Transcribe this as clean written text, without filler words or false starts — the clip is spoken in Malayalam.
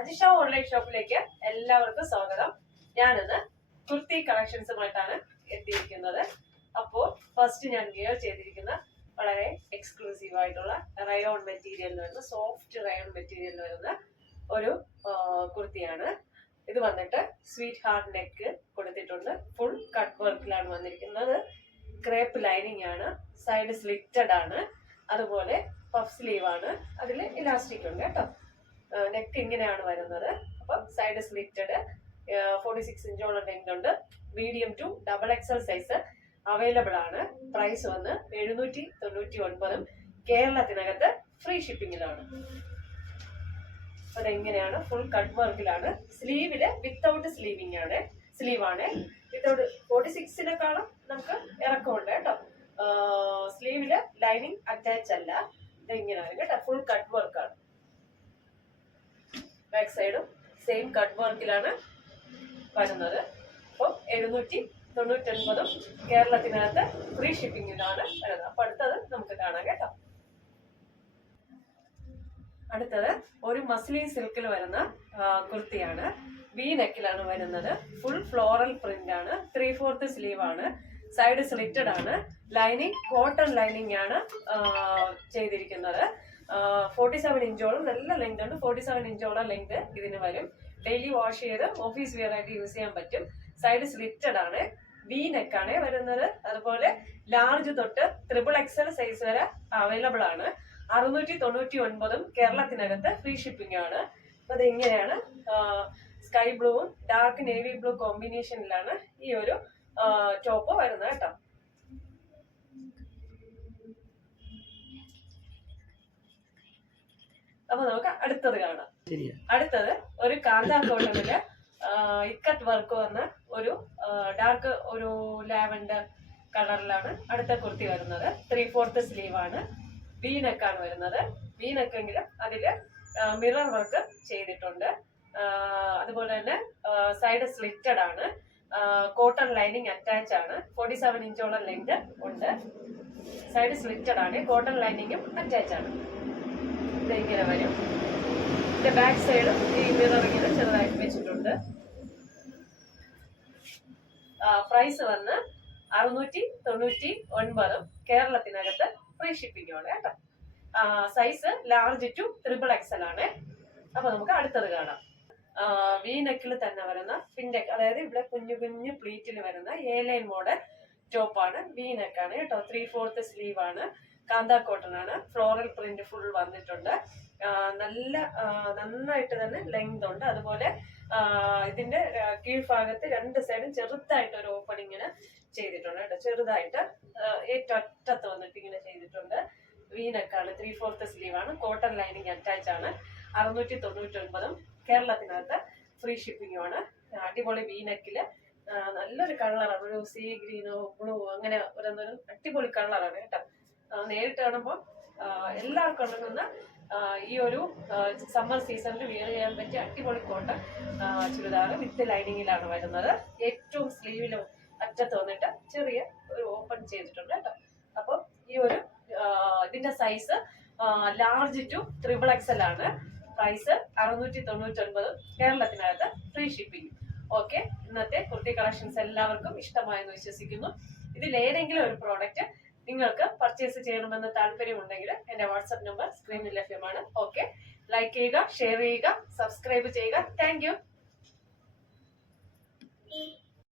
അജിഷ ഓൺലൈൻ ഷോപ്പിലേക്ക് എല്ലാവർക്കും സ്വാഗതം. ഞാനിന്ന് കുർത്തി കളക്ഷൻസുമായിട്ടാണ് എത്തിയിരിക്കുന്നത്. അപ്പോൾ ഫസ്റ്റ് ഞാൻ വിയർ ചെയ്തിരിക്കുന്ന വളരെ എക്സ്ക്ലൂസീവ് ആയിട്ടുള്ള റയോൺ മെറ്റീരിയലിൽ വരുന്ന സോഫ്റ്റ് റയോൺ മെറ്റീരിയലിൽ വരുന്ന ഒരു കുർത്തിയാണ്. ഇത് വന്നിട്ട് സ്വീറ്റ് ഹാർട്ട് നെക്ക് കൊടുത്തിട്ടുണ്ട്. ഫുൾ കട്ട് വർക്കിലാണ് വന്നിരിക്കുന്നത്. ക്രേപ്പ് ലൈനിങ് ആണ്. സൈഡ് സ്ലിറ്റഡ് ആണ്. അതുപോലെ പഫ് സ്ലീവ് ആണ്. അതിൽ ഇലാസ്റ്റിക് ഉണ്ട് കേട്ടോ. നെക്ക് ഇങ്ങനെയാണ് വരുന്നത്. അപ്പം സൈഡ് സ്ലിറ്റഡ് 46 ഇഞ്ചോളം ലെങ്ത് ഉണ്ട്. Medium to XXL size available ആണ്. പ്രൈസ് വന്ന് 799. കേരളത്തിനകത്ത് ഫ്രീ ഷിപ്പിംഗിലാണ്. അതെങ്ങനെയാണ്? ഫുൾ കട്ട് വർക്കിലാണ്. സ്ലീവില് വിത്തൗട്ട് സ്ലീവിങ് ആണ്. സ്ലീവാണ് വിത്തൗട്ട് 46-നെക്കാളും നമുക്ക് ഇറക്കമുണ്ട് കേട്ടോ. സ്ലീവില് ലൈനിങ് അറ്റാച്ച് അല്ല. ഇതെങ്ങനെയാണ് കേട്ടോ. ഫുൾ കട്ട് വർക്കാണ്. ബാക്ക് സൈഡും സെയിം കട്ട് വർക്കിലാണ് വരുന്നത്. അപ്പം 799 കേരളത്തിനകത്ത് ഫ്രീ ഷിപ്പിംഗിലാണ് വരുന്നത്. അപ്പൊ അടുത്തത് നമുക്ക് കാണാം കേട്ടോ. അടുത്തത് ഒരു മസ്ലിൻ സിൽക്കിൽ വരുന്ന കുർത്തിയാണ്. വി നെക്കിലാണ് വരുന്നത്. ഫുൾ ഫ്ലോറൽ പ്രിന്റ് ആണ്. 3/4 സ്ലീവ് ആണ്. സൈഡ് സ്ലിറ്റഡ് ആണ്. ലൈനിങ് കോട്ടൺ ലൈനിങ് ആണ് ചെയ്തിരിക്കുന്നത്. 47 ഇഞ്ചോളം നല്ല ലെങ്ത് ഉണ്ട്. 47 ഇഞ്ചോളം ലെങ്ത് ഇതിന് വരും. ഡെയിലി വാഷ് ചെയ്ത് ഓഫീസ് വെയർ ആയിട്ട് യൂസ് ചെയ്യാൻ പറ്റും. സൈഡ് സ്ലിറ്റഡ് ആണ്. വി നെക്കാണ് വരുന്നത്. അതുപോലെ ലാർജ് തൊട്ട് XXL സൈസ് വരെ അവൈലബിൾ ആണ്. 699 കേരളത്തിനകത്ത് ഫ്രീ ഷിപ്പിംഗ് ആണ്. അപ്പൊ അത് ഇങ്ങനെയാണ്. സ്കൈ ബ്ലൂവും ഡാർക്ക് നേവി ബ്ലൂ കോമ്പിനേഷനിലാണ് ഈ ഒരു ടോപ്പ് വരുന്നത് കേട്ടോ. അപ്പൊ നമുക്ക് അടുത്തത് കാണാം. അടുത്തത് ഒരു കാന്താ കോട്ടണില് ഇക്കറ്റ് വർക്ക് വന്ന ഒരു ഡാർക്ക് ഒരു ലാവൻഡർ കളറിലാണ് അടുത്ത കുർത്തി വരുന്നത്. 3/4 സ്ലീവ് ആണ്. വി നെക്കാണ് വരുന്നത്. വി നെക്കെങ്കിലും അതില് മിറർ വർക്ക് ചെയ്തിട്ടുണ്ട്. അതുപോലെ തന്നെ സൈഡ് സ്ലിറ്റഡ് ആണ്. കോട്ടൺ ലൈനിങ് അറ്റാച്ച് ആണ്. 47 ഇഞ്ചോളം ലെങ്ത് ഉണ്ട്. സൈഡ് സ്ലിറ്റഡ് ആണ്. കോട്ടൺ ലൈനിങ്ങും അറ്റാച്ച് ആണ്. ഇങ്ങനെ വരും. ഇതിന്റെ ബാക്ക് സൈഡും ഈ മിറർ ഇങ്ങനെ ചെറുതായിട്ട് വെച്ചിട്ടുണ്ട്. പ്രൈസ് വന്ന് 699 കേരളത്തിനകത്ത് ഫ്രീ ഷിപ്പിംഗ് ആണ് കേട്ടോ. സൈസ് ലാർജ് ടു XXL ആണ്. അപ്പൊ നമുക്ക് അടുത്തത് കാണാം. വി നെക്കിൽ തന്നെ വരുന്ന ഫിൻഡെക്ക്, അതായത് ഇവിടെ കുഞ്ഞു കുഞ്ഞു പ്ലീറ്റിൽ വരുന്ന ലൈൻ മോഡൽ ടോപ്പാണ്. വി നെക്കാണ് കേട്ടോ. 3/4 സ്ലീവ് ആണ്. കാന്താ കോട്ടൺ ആണ്. ഫ്ലോറൽ പ്രിന്റ് ഫുൾ വന്നിട്ടുണ്ട്. നന്നായിട്ട് തന്നെ ലെങ്ത് ഉണ്ട്. അതുപോലെ ഇതിന്റെ കീഴ്ഭാഗത്ത് രണ്ട് സൈഡും ചെറുതായിട്ട് ഒരു ഓപ്പണിങ്ങിന് ചെയ്തിട്ടുണ്ട് കേട്ടോ. ചെറുതായിട്ട് ഏറ്റവും അറ്റത്ത് വന്നിട്ട് ഇങ്ങനെ ചെയ്തിട്ടുണ്ട്. വീനക്കാണ്. 3/4 സ്ലീവ് ആണ്. കോട്ടൺ ലൈനിങ് അറ്റാച്ച് ആണ്. 699 കേരളത്തിനകത്ത് ഫ്രീ ഷിപ്പിംഗും ആണ്. അടിപൊളി വീനക്കില് നല്ലൊരു കളറാണ്. ഒരു സീ ഗ്രീനോ ബ്ലൂ അങ്ങനെ ഒരു അടിപൊളി കളറാണ് കേട്ടോ. നേരിട്ട് കാണുമ്പോൾ എല്ലാവർക്കും ഇണങ്ങുന്ന ഈ ഒരു സമ്മർ സീസണിൽ വിയർ ചെയ്യാൻ പറ്റിയ അടിപൊളി കോട്ടൺ ചുരിദാർ വിത്ത് ലൈനിങ്ങിലാണ് വരുന്നത്. ഏറ്റവും സ്ലീവിലും അറ്റത്ത് വന്നിട്ട് ചെറിയ ഒരു ഓപ്പൺ ചെയ്തിട്ടുണ്ട് കേട്ടോ. അപ്പം ഈ ഒരു ഇതിന്റെ സൈസ് ലാർജ് ടു XXL ആണ്. പ്രൈസ് 699 കേരളത്തിനകത്ത് ഫ്രീ ഷിപ്പിംഗ്. ഓക്കെ, ഇന്നത്തെ കുർത്തി കളക്ഷൻസ് എല്ലാവർക്കും ഇഷ്ടമായെന്ന് വിശ്വസിക്കുന്നു. ഇതിൽ ഏതെങ്കിലും ഒരു പ്രോഡക്റ്റ് നിങ്ങൾക്ക് പർച്ചേസ് ചെയ്യണമെന്ന് താല്പര്യമുണ്ടെങ്കിൽ എന്റെ വാട്സ്ആപ്പ് നമ്പർ സ്ക്രീനിൽ ലഭ്യമാണ്. ഓക്കെ, ലൈക്ക് ചെയ്യുക, ഷെയർ ചെയ്യുക, സബ്സ്ക്രൈബ് ചെയ്യുക. Thank you.